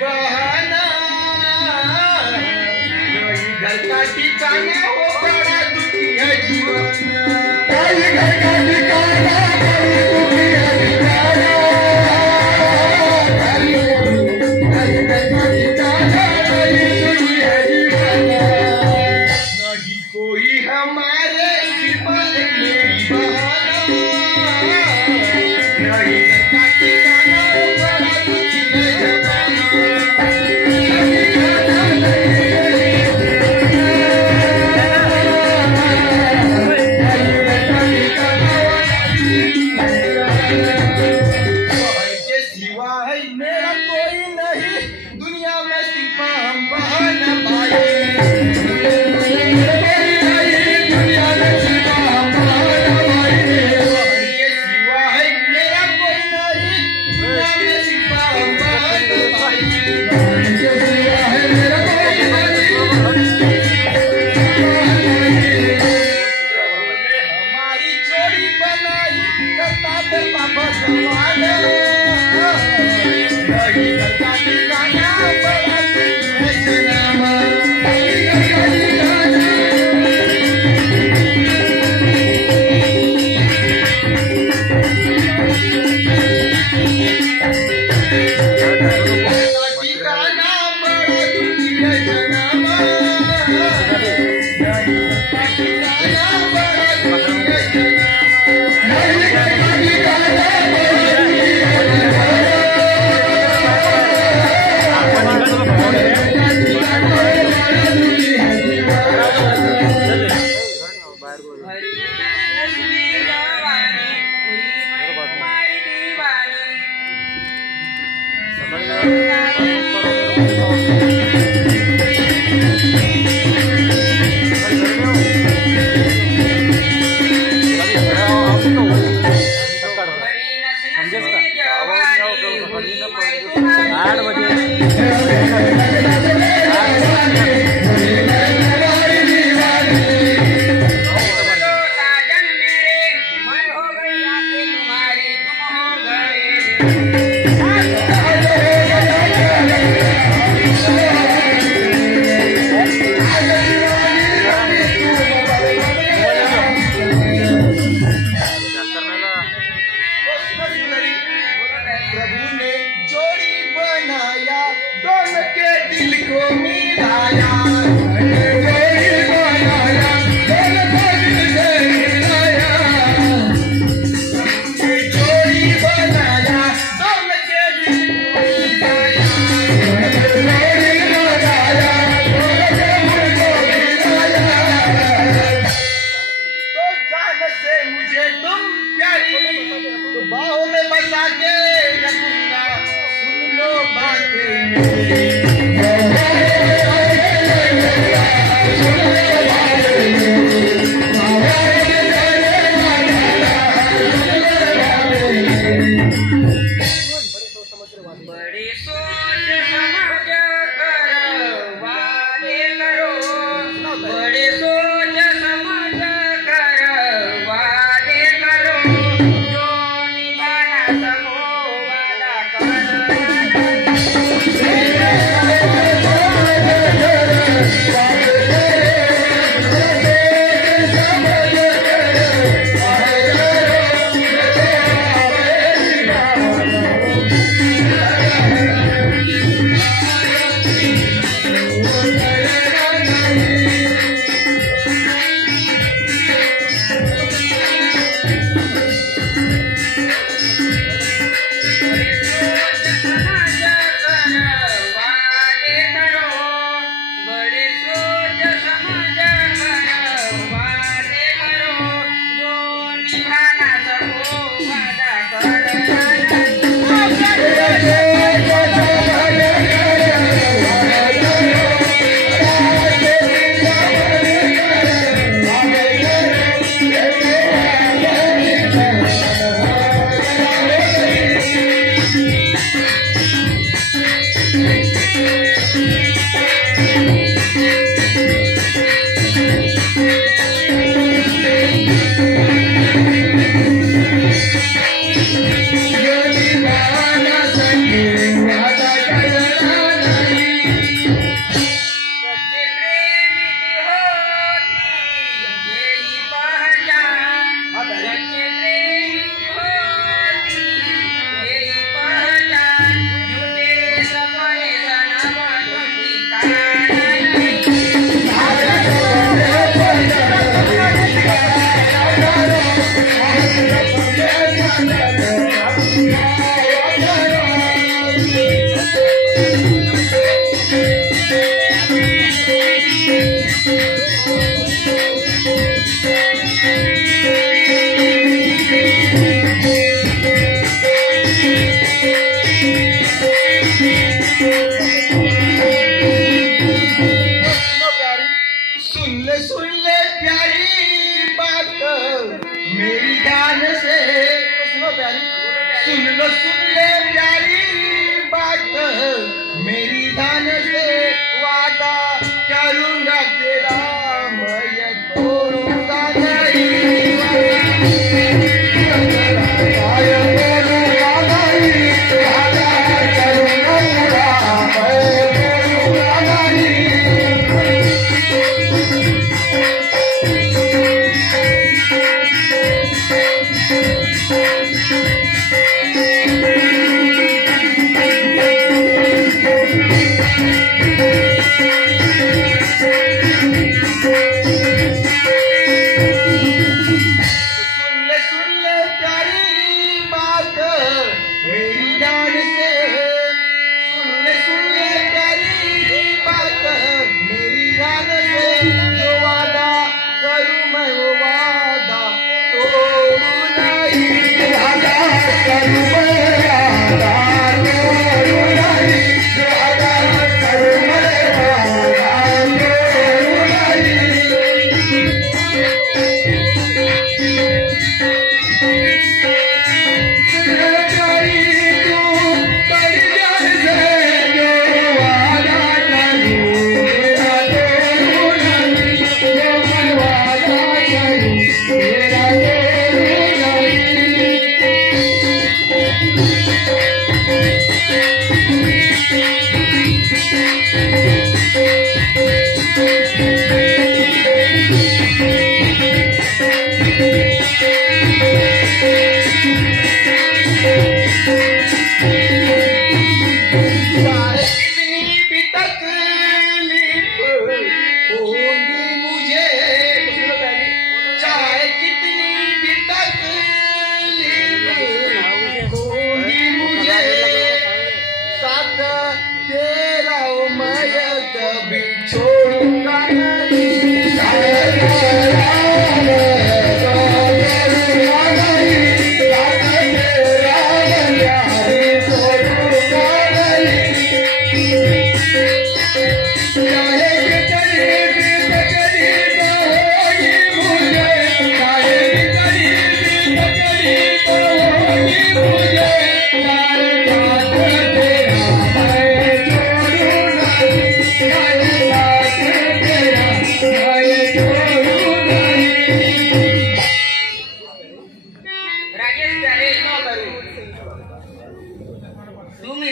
बहाना नहीं घर का ठिकाना हो बड़ा दुखी है जीवन नहीं घर का ठिकाना बड़ी दुखी है ठिकाना नहीं घर का ठिकाना बड़ी दुखी है जीवन नहीं कोई हमारे सिवा मेरी बहाना नहीं घर का ठिकाना हो बड़ा दुखी है जमाना मेरा कोई नहीं दुनिया में सिर्फ हम बहन भाई दुनिया में सिर्फ हम बहन भाई के सिवा है मेरा कोई नहीं दुनिया में सिर्फ हम बहन भाई के सिवा है मेरा कोई नहीं हमारी जोड़ी बनाई करता दे बाबा समाना नहीं घर का ठिकाना बड़ा दुखी है जनामा नहीं घर का ठिकाना ठिकाना बड़ा दुखी है जनामा नहीं घर का ठिकाना बड़ा दुखी है जनामा नहीं घर का ठिकाना बड़ा दुखी है जनामा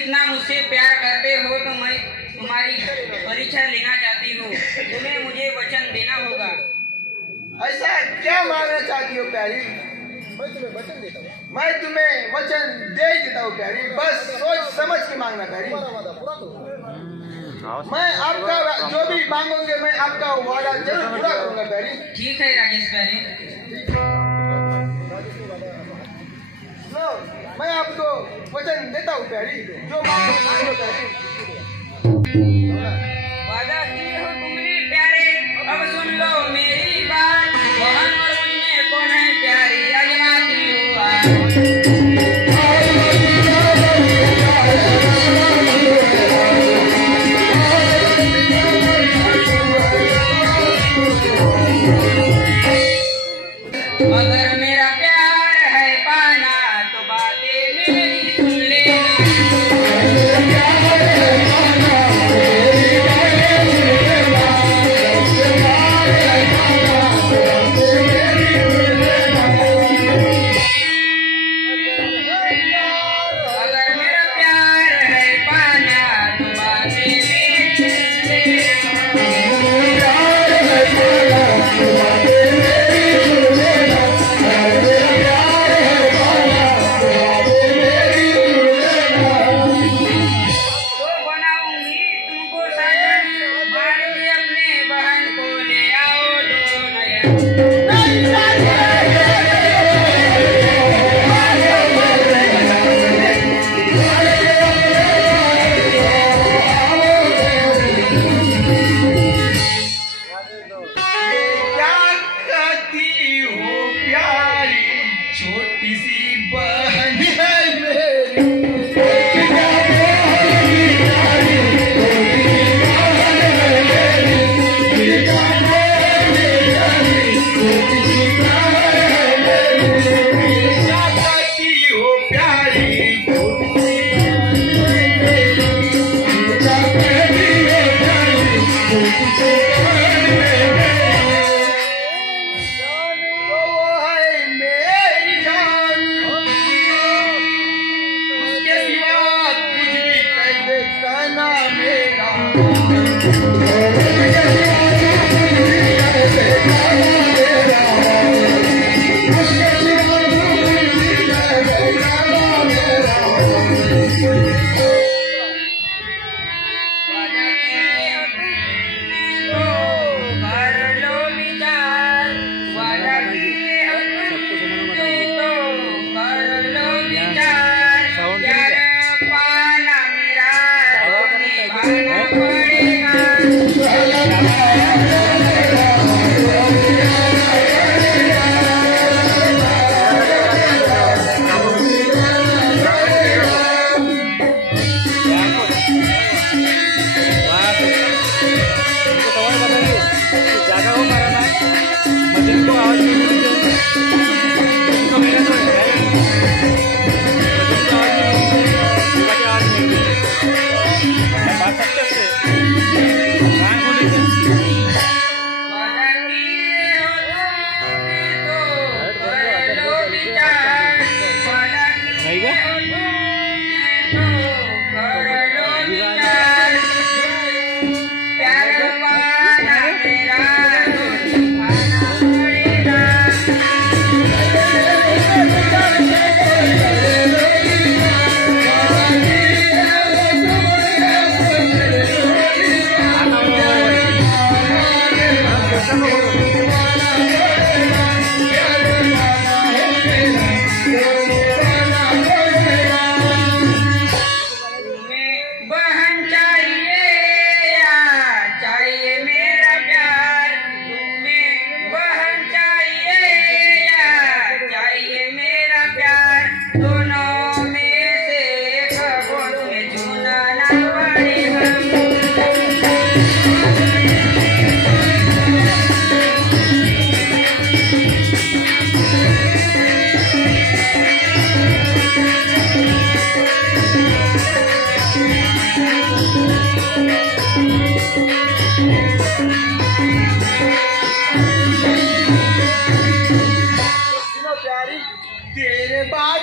इतना मुझसे प्यार करते हो तो मैं तुम्हारी परीक्षा लेना चाहती हूँ। तुम्हें मुझे वचन देना होगा। ऐसा क्या मांगना चाहती हो प्यारी? मैं तुम्हें वचन दे देता हूँ प्यारी, बस सोच समझ के मांगना प्यारी। मैं आपका जो भी मांगोगे मैं आपका वादा जरूर पूरा करूंगा प्यारी। ठीक है राजेश प्यारे। मैं आपको वचन देता हूँ प्यारी, जो मांगो प्यारी। वादा की हो तुमने प्यारे, अब सुन लो मेरी बात। मोहन और मुझमें कौन है प्यारी, अजमाती हुआ। अगर मेरा प्यार है पाना तो बातें मेरी सुन लेना। अगर मेरा प्यार है पाना तो बातें मेरी सुन लेना। तो बनाऊंगी तुमको साजन, मार के अपने बहन को ले आओ दो नयन। क्या कहती हो प्यारी, छोटी सी बहन है मेरी। क्या कहती हो प्यारी, छोटी सी बहन है मेरी। क्या कहती हो प्यारी, छोटी सी बहन है मेरी। वो है मेरी जान, उसके सिवा कुछ भी कर दे कहना मेरा। वादा किए हो तुमने तो कर लो विचार। वादा किए हो तुमने तो कर लो विचार। प्यार पाना मेरा तो निभाना पड़ेगा। वादा किए हो तुमने तो कर लो विचार। वादा किए हो तुमने तो कर लो विचार। प्यार पाना मेरा तो निभाना पड़ेगा। तुम्हें बहन चाहिए या चाहिए मेरा प्यार। तुम्हें बहन चाहिए या चाहिए मेरा प्यार। दोनों में से एक को तुम्हें चुनना पड़ेगा। सुनो प्यारी, तेरे बात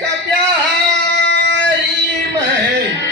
का प्यारी मैं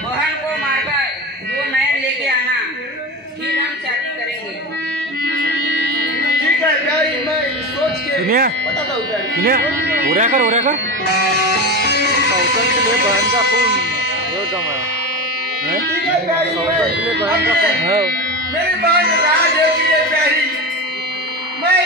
बहन को मारकर 2 नयन लेके आना, फिर हम शादी करेंगे। ठीक है प्यारी, मैं सोच के बताता हूँ प्यारी। सुनिए, हो रहा कर के लिए बहन का खून दम है। ठीक है प्यारी, मेरी बात राह देती है प्यारी, मैं